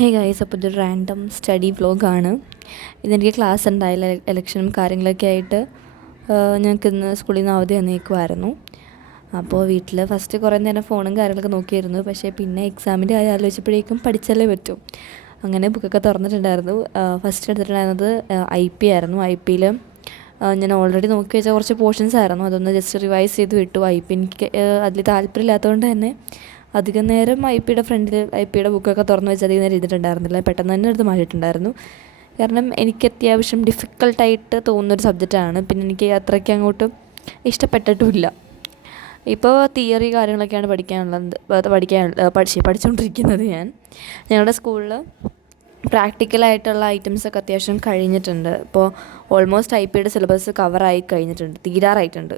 Hey guys, അപ്പോൾ ഇതൊരു random study വ്ലോഗാണ്. ഇതെനിക്ക് ക്ലാസ് ഉണ്ടായില്ല, ഇലക്ഷനും കാര്യങ്ങളൊക്കെ ആയിട്ട് ഞങ്ങൾക്ക് ഇന്ന് സ്കൂളിൽ നിന്ന് അവധി വന്നേക്കുമായിരുന്നു. അപ്പോൾ വീട്ടിൽ ഫസ്റ്റ് കുറേ നേരം ഫോണും കാര്യങ്ങളൊക്കെ നോക്കിയിരുന്നു. പക്ഷേ പിന്നെ എക്സാമിൻ്റെ കാര്യം ആലോചിച്ചപ്പോഴേക്കും പഠിച്ചല്ലേ പറ്റും. അങ്ങനെ ബുക്കൊക്കെ തുറന്നിട്ടുണ്ടായിരുന്നു. ഫസ്റ്റ് എടുത്തിട്ടുണ്ടായിരുന്നത് IP ആയിരുന്നു. IP-ൽ ഞാൻ ഓൾറെഡി നോക്കി വെച്ച കുറച്ച് പോർഷൻസ് ആയിരുന്നു. അതൊന്ന് ജസ്റ്റ് റിവൈസ് ചെയ്ത് വിട്ടു. IP എനിക്ക് അതിൽ താല്പര്യമില്ലാത്തതുകൊണ്ട് തന്നെ അധികം നേരം IP-യുടെ ബുക്കൊക്കെ തുറന്ന് വെച്ച് അധികം നേരം ഇരുന്നിട്ടുണ്ടായിരുന്നില്ല. പെട്ടെന്ന് തന്നെ എടുത്ത് മാറ്റിയിട്ടുണ്ടായിരുന്നു. കാരണം എനിക്ക് അത്യാവശ്യം ഡിഫിക്കൽട്ടായിട്ട് തോന്നുന്നൊരു സബ്ജക്റ്റാണ്. പിന്നെ എനിക്ക് അത്രയ്ക്ക് അങ്ങോട്ട് ഇഷ്ടപ്പെട്ടിട്ടുമില്ല. ഇപ്പോൾ തിയറി കാര്യങ്ങളൊക്കെയാണ് പഠിച്ചുകൊണ്ടിരിക്കുന്നത്. ഞങ്ങളുടെ സ്കൂളിൽ പ്രാക്ടിക്കലായിട്ടുള്ള ഐറ്റംസൊക്കെ അത്യാവശ്യം കഴിഞ്ഞിട്ടുണ്ട്. ഇപ്പോൾ ഓൾമോസ്റ്റ് IP-യുടെ സിലബസ് കവറായി കഴിഞ്ഞിട്ടുണ്ട്, തീരാറായിട്ടുണ്ട്.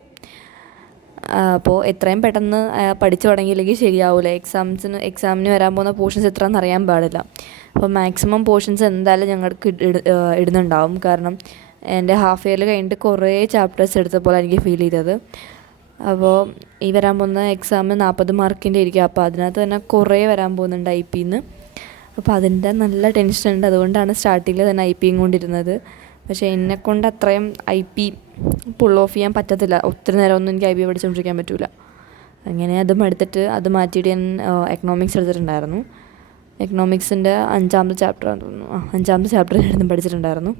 അപ്പോൾ എത്രയും പെട്ടെന്ന് പഠിച്ചു തുടങ്ങിയില്ലെങ്കിൽ ശരിയാവില്ല. എക്സാമിന് വരാൻ പോകുന്ന പോർഷൻസ് എത്രയെന്ന് അറിയാൻ പാടില്ല. അപ്പോൾ മാക്സിമം പോർഷൻസ് എന്തായാലും ഞങ്ങൾക്ക് ഇടുന്നുണ്ടാവും. കാരണം എൻ്റെ ഹാഫ് ഇയറിൽ കഴിഞ്ഞിട്ട് കുറേ ചാപ്റ്റേഴ്സ് എടുത്ത പോലെ എനിക്ക് ഫീൽ ചെയ്തത്. അപ്പോൾ ഈ വരാൻ പോകുന്ന എക്സാം 40 മാർക്കിൻ്റെ ആയിരിക്കും. അപ്പോൾ അതിനകത്ത് തന്നെ കുറേ വരാൻ പോകുന്നുണ്ട് IP-ന്ന്. അപ്പോൾ അതിൻ്റെ നല്ല ടെൻഷനുണ്ട്. അതുകൊണ്ടാണ് സ്റ്റാർട്ടിങ്ങിൽ തന്നെ IP-യും കൊണ്ടിരുന്നത്. പക്ഷേ എന്നെക്കൊണ്ട് അത്രയും IP പുൾ ഓഫ് ചെയ്യാൻ പറ്റത്തില്ല. ഒത്തിരി നേരമൊന്നും എനിക്ക് IP പഠിച്ചുകൊണ്ടിരിക്കാൻ പറ്റില്ല. അങ്ങനെ അതും എടുത്തിട്ട് അത് മാറ്റിയിട്ട് ഞാൻ എക്കണോമിക്സ് എടുത്തിട്ടുണ്ടായിരുന്നു. എക്കണോമിക്സിൻ്റെ 5ാമത്തെ ചാപ്റ്ററാണെന്ന് തോന്നുന്നു. 5ാമത്തെ ചാപ്റ്റർ ഞാനിന്ന് പഠിച്ചിട്ടുണ്ടായിരുന്നു.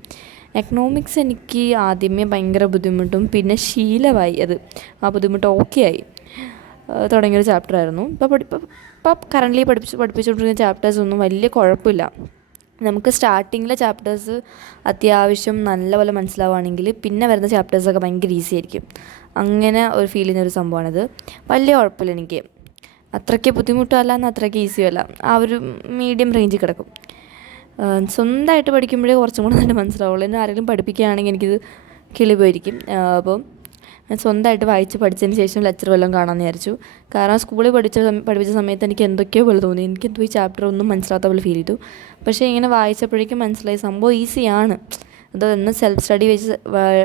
എക്കണോമിക്സ് എനിക്ക് ആദ്യമേ ഭയങ്കര ബുദ്ധിമുട്ടും പിന്നെ ശീലമായി. ആ ബുദ്ധിമുട്ട് ഓക്കെ ആയി തുടങ്ങിയൊരു ചാപ്റ്ററായിരുന്നു. ഇപ്പോൾ കറൻ്റ്ലി പഠിപ്പിച്ചുകൊണ്ടിരിക്കുന്ന ചാപ്റ്റേഴ്സൊന്നും വലിയ കുഴപ്പമില്ല. നമുക്ക് സ്റ്റാർട്ടിങ്ങിലെ ചാപ്റ്റേഴ്സ് അത്യാവശ്യം നല്ലപോലെ മനസ്സിലാവുകയാണെങ്കിൽ പിന്നെ വരുന്ന ചാപ്റ്റേഴ്സൊക്കെ ഭയങ്കര ഈസി ആയിരിക്കും. അങ്ങനെ ഒരു ഫീൽ ചെയ്യുന്നൊരു സംഭവമാണിത്. വലിയ കുഴപ്പമില്ല എനിക്ക്. അത്രയ്ക്ക് ബുദ്ധിമുട്ടല്ല എന്നാൽ അത്രയ്ക്ക് ഈസിയല്ല. ആ ഒരു മീഡിയം റേഞ്ചിൽ കിടക്കും. സ്വന്തമായിട്ട് പഠിക്കുമ്പോഴേ കുറച്ചും കൂടെ നല്ല മനസ്സിലാവുള്ളൂ. എന്നെ ആരെങ്കിലും പഠിപ്പിക്കുകയാണെങ്കിൽ എനിക്കിത് കിളി പോയിരിക്കും. അപ്പം ഞാൻ സ്വന്തമായിട്ട് വായിച്ച് പഠിച്ചതിന് ശേഷം ലെക്ചർ വല്ലതും കാണാമെന്ന് വിചാരിച്ചു. കാരണം സ്കൂളിൽ പഠിപ്പിച്ച സമയത്ത് എനിക്ക് എന്തൊക്കെയോ പോലെ തോന്നി. എനിക്കെന്തോ ഈ ചാപ്റ്റർ ഒന്നും മനസ്സിലാത്ത പോലെ ഫീൽ ചെയ്തു. പക്ഷേ ഇങ്ങനെ വായിച്ചപ്പോഴേക്കും മനസ്സിലായി സംഭവം ഈസിയാണ്. അതൊന്ന് സെൽഫ് സ്റ്റഡി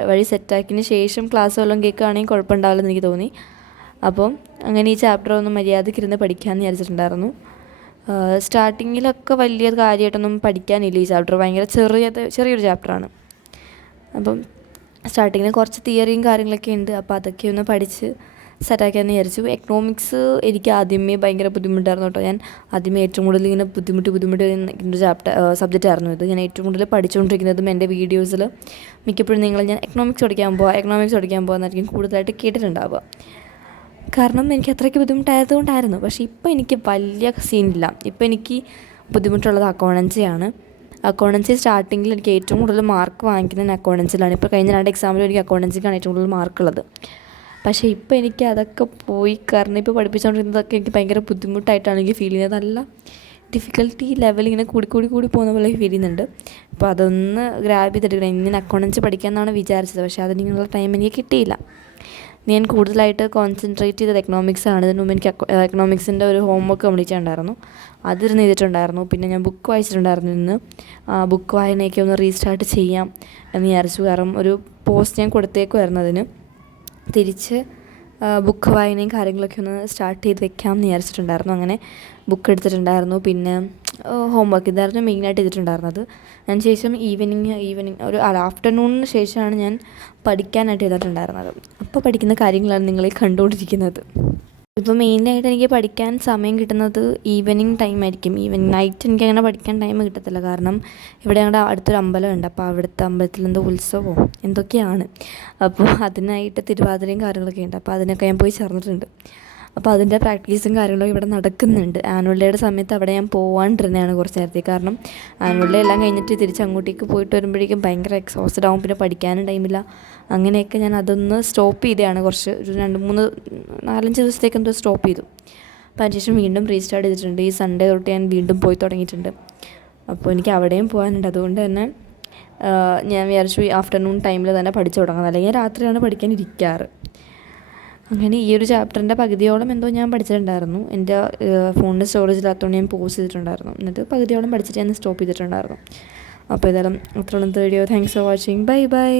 വഴി സെറ്റാക്കിയതിന് ശേഷം ക്ലാസ് വല്ലതും കേൾക്കുകയാണെങ്കിൽ കുഴപ്പമുണ്ടാവില്ലെന്ന് എനിക്ക് തോന്നി. അപ്പം അങ്ങനെ ഈ ചാപ്റ്റർ ഒന്ന് മര്യാദയ്ക്ക് ഇരുന്ന് പഠിക്കാമെന്ന് വിചാരിച്ചിട്ടുണ്ടായിരുന്നു. സ്റ്റാർട്ടിങ്ങിലൊക്കെ വലിയ കാര്യമായിട്ടൊന്നും പഠിക്കാനില്ല. ഈ ചാപ്റ്റർ ഭയങ്കര ചെറിയൊരു ചാപ്റ്ററാണ്. അപ്പം സ്റ്റാർട്ടിങ്ങിൽ കുറച്ച് തിയറിയും കാര്യങ്ങളൊക്കെ ഉണ്ട്. അപ്പോൾ അതൊക്കെ ഒന്ന് പഠിച്ച് സെറ്റാക്കാമെന്ന് വിചാരിച്ചു. എക്കണോമിക്സ് എനിക്ക് ആദ്യമേ ഭയങ്കര ബുദ്ധിമുട്ടായിരുന്നു കേട്ടോ. ഞാൻ ആദ്യമേ ഏറ്റവും കൂടുതൽ ഇങ്ങനെ ബുദ്ധിമുട്ട് സബ്ജക്റ്റായിരുന്നു ഇത്. ഞാൻ ഏറ്റവും കൂടുതൽ പഠിച്ചുകൊണ്ടിരിക്കുന്നതും എൻ്റെ വീഡിയോസിൽ മിക്കപ്പോഴും ഞാൻ എക്കണോമിക്സ് പഠിക്കാൻ പോകുന്നതായിരിക്കും കൂടുതലായിട്ട് കേട്ടിട്ടുണ്ടാവുക. കാരണം എനിക്ക് അത്രയ്ക്ക് ബുദ്ധിമുട്ടായതുകൊണ്ടായിരുന്നു. പക്ഷേ ഇപ്പോൾ എനിക്ക് വലിയ സീനില്ല. ഇപ്പോൾ എനിക്ക് ബുദ്ധിമുട്ടുള്ളത് അക്കൗണ്ടൻസിയാണ്. അക്കൗണ്ടൻസി സ്റ്റാർട്ടിങ്ങിൽ എനിക്ക് ഏറ്റവും കൂടുതൽ മാർക്ക് വാങ്ങിക്കുന്നത് അക്കൗണ്ടൻസിലാണ്. ഇപ്പോൾ കഴിഞ്ഞ 2 എക്സാമിലും എനിക്ക് അക്കൗണ്ടൻസിക്കാണ് ഏറ്റവും കൂടുതൽ മാർക്കുള്ളത്. പക്ഷേ ഇപ്പോൾ എനിക്ക് അതൊക്കെ പോയി. കാരണം ഇപ്പോൾ പഠിപ്പിച്ചുകൊണ്ടിരുന്നതൊക്കെ എനിക്ക് ഭയങ്കര ബുദ്ധിമുട്ടായിട്ടാണ് എനിക്ക് ഫീൽ ചെയ്യുന്നത്. നല്ല ഡിഫിക്കൽട്ടി ലെവൽ ഇങ്ങനെ കൂടി പോകുന്ന പോലെ ഫീൽ ചെയ്യുന്നുണ്ട്. അപ്പോൾ അതൊന്ന് ഗ്രാബ് ചെയ്തെടുക്കണം. ഇങ്ങനെ അക്കൗണ്ടൻസി പഠിക്കാമെന്നാണ് വിചാരിച്ചത്. പക്ഷേ അതിനുള്ള ടൈം എനിക്ക് കിട്ടിയില്ല. ഞാൻ കൂടുതലായിട്ട് കോൺസെൻട്രേറ്റ് ചെയ്തത് എക്കണോമിക്സാണ്. ഇതിന് മുമ്പ് എനിക്ക് എക്കണോമിക്സിൻ്റെ ഒരു ഹോംവർക്ക് കംപ്ലീറ്റ് ചെയ്തിട്ടുണ്ടായിരുന്നു. അതിരുന്ന് ചെയ്തിട്ടുണ്ടായിരുന്നു. പിന്നെ ഞാൻ ബുക്ക് വായിച്ചിട്ടുണ്ടായിരുന്നു. ഇന്ന് ബുക്ക് വായനയൊക്കെ ഒന്ന് റീസ്റ്റാർട്ട് ചെയ്യാം എന്ന് വിചാരിച്ചു. കാരണം ഒരു പോസ്റ്റ് ഞാൻ കൊടുത്തേക്കുമായിരുന്നു. അതിന് തിരിച്ച് ബുക്ക് വായനയും കാര്യങ്ങളൊക്കെ ഒന്ന് സ്റ്റാർട്ട് ചെയ്ത് വെക്കാമെന്ന് വിചാരിച്ചിട്ടുണ്ടായിരുന്നു. അങ്ങനെ ബുക്ക് എടുത്തിട്ടുണ്ടായിരുന്നു. പിന്നെ ഹോംവർക്ക് ഇതായിരുന്നു മെയിനായിട്ട് ചെയ്തിട്ടുണ്ടായിരുന്നത്. അതിന് ശേഷം ഈവനിങ് ഒരു ആഫ്റ്റർനൂണിന് ശേഷമാണ് ഞാൻ പഠിക്കാനായിട്ട് ചെയ്തിട്ടുണ്ടായിരുന്നത്. അപ്പോൾ പഠിക്കുന്ന കാര്യങ്ങളാണ് നിങ്ങളീ കണ്ടുകൊണ്ടിരിക്കുന്നത്. ഇപ്പോൾ മെയിനായിട്ട് എനിക്ക് പഠിക്കാൻ സമയം കിട്ടുന്നത് ഈവനിങ് ടൈമായിരിക്കും. നൈറ്റ് എനിക്കങ്ങനെ പഠിക്കാൻ ടൈം കിട്ടത്തില്ല. കാരണം ഇവിടെ ഞങ്ങളുടെ അടുത്തൊരു അമ്പലമുണ്ട്. അപ്പോൾ അവിടുത്തെ അമ്പലത്തിൽ എന്തോ ഉത്സവമോ എന്തൊക്കെയാണ്. അപ്പോൾ അതിനായിട്ട് തിരുവാതിരയും കാര്യങ്ങളൊക്കെ ഉണ്ട്. അപ്പോൾ അതിനൊക്കെ ഞാൻ പോയി ചേർന്നിട്ടുണ്ട്. അപ്പോൾ അതിൻ്റെ പ്രാക്ടീസും കാര്യങ്ങളൊക്കെ ഇവിടെ നടക്കുന്നുണ്ട്. ആനുവൽ ഡേയുടെ സമയത്ത് അവിടെ ഞാൻ പോകാണ്ടിരുന്നതാണ് കുറച്ച് നേരത്തേക്ക്. കാരണം ആനുവൽ ഡേ എല്ലാം കഴിഞ്ഞിട്ട് തിരിച്ച് അങ്ങോട്ടേക്ക് പോയിട്ട് വരുമ്പോഴേക്കും ഭയങ്കര എക്സോസ്റ്റഡ് ആവും. പിന്നെ പഠിക്കാനും ടൈമില്ല. അങ്ങനെയൊക്കെ ഞാൻ അതൊന്ന് സ്റ്റോപ്പ് ചെയ്തതാണ്. ഒരു 4-5 ദിവസത്തേക്ക് എന്തോ സ്റ്റോപ്പ് ചെയ്തു. അപ്പോൾ അതിനുശേഷം വീണ്ടും റീസ്റ്റാർട്ട് ചെയ്തിട്ടുണ്ട്. ഈ സൺഡേ തൊട്ട് ഞാൻ വീണ്ടും പോയി തുടങ്ങിയിട്ടുണ്ട്. അപ്പോൾ എനിക്ക് അവിടെയും പോകാനുണ്ട്. അതുകൊണ്ട് തന്നെ ഞാൻ വിചാരിച്ചു ഈ ആഫ്റ്റർനൂൺ ടൈമിൽ തന്നെ പഠിച്ചു തുടങ്ങുന്നത്. അല്ലെങ്കിൽ രാത്രിയാണ് പഠിക്കാൻ ഇരിക്കാറ്. അങ്ങനെ ഈ ഒരു ചാപ്റ്ററിൻ്റെ പകുതിയോളം എന്തോ ഞാൻ പഠിച്ചിട്ടുണ്ടായിരുന്നു. എൻ്റെ ഫോണിൻ്റെ സ്റ്റോറേജ് ഇല്ലാത്തതുകൊണ്ട് ഞാൻ പോസ് ചെയ്തിട്ടുണ്ടായിരുന്നു. എന്നിട്ട് പകുതിയോളം പഠിച്ചിട്ട് ഞാൻ സ്റ്റോപ്പ് ചെയ്തിട്ടുണ്ടായിരുന്നു. അപ്പോൾ ഏതായാലും അത്രയുള്ള video. Thanks for watching. By.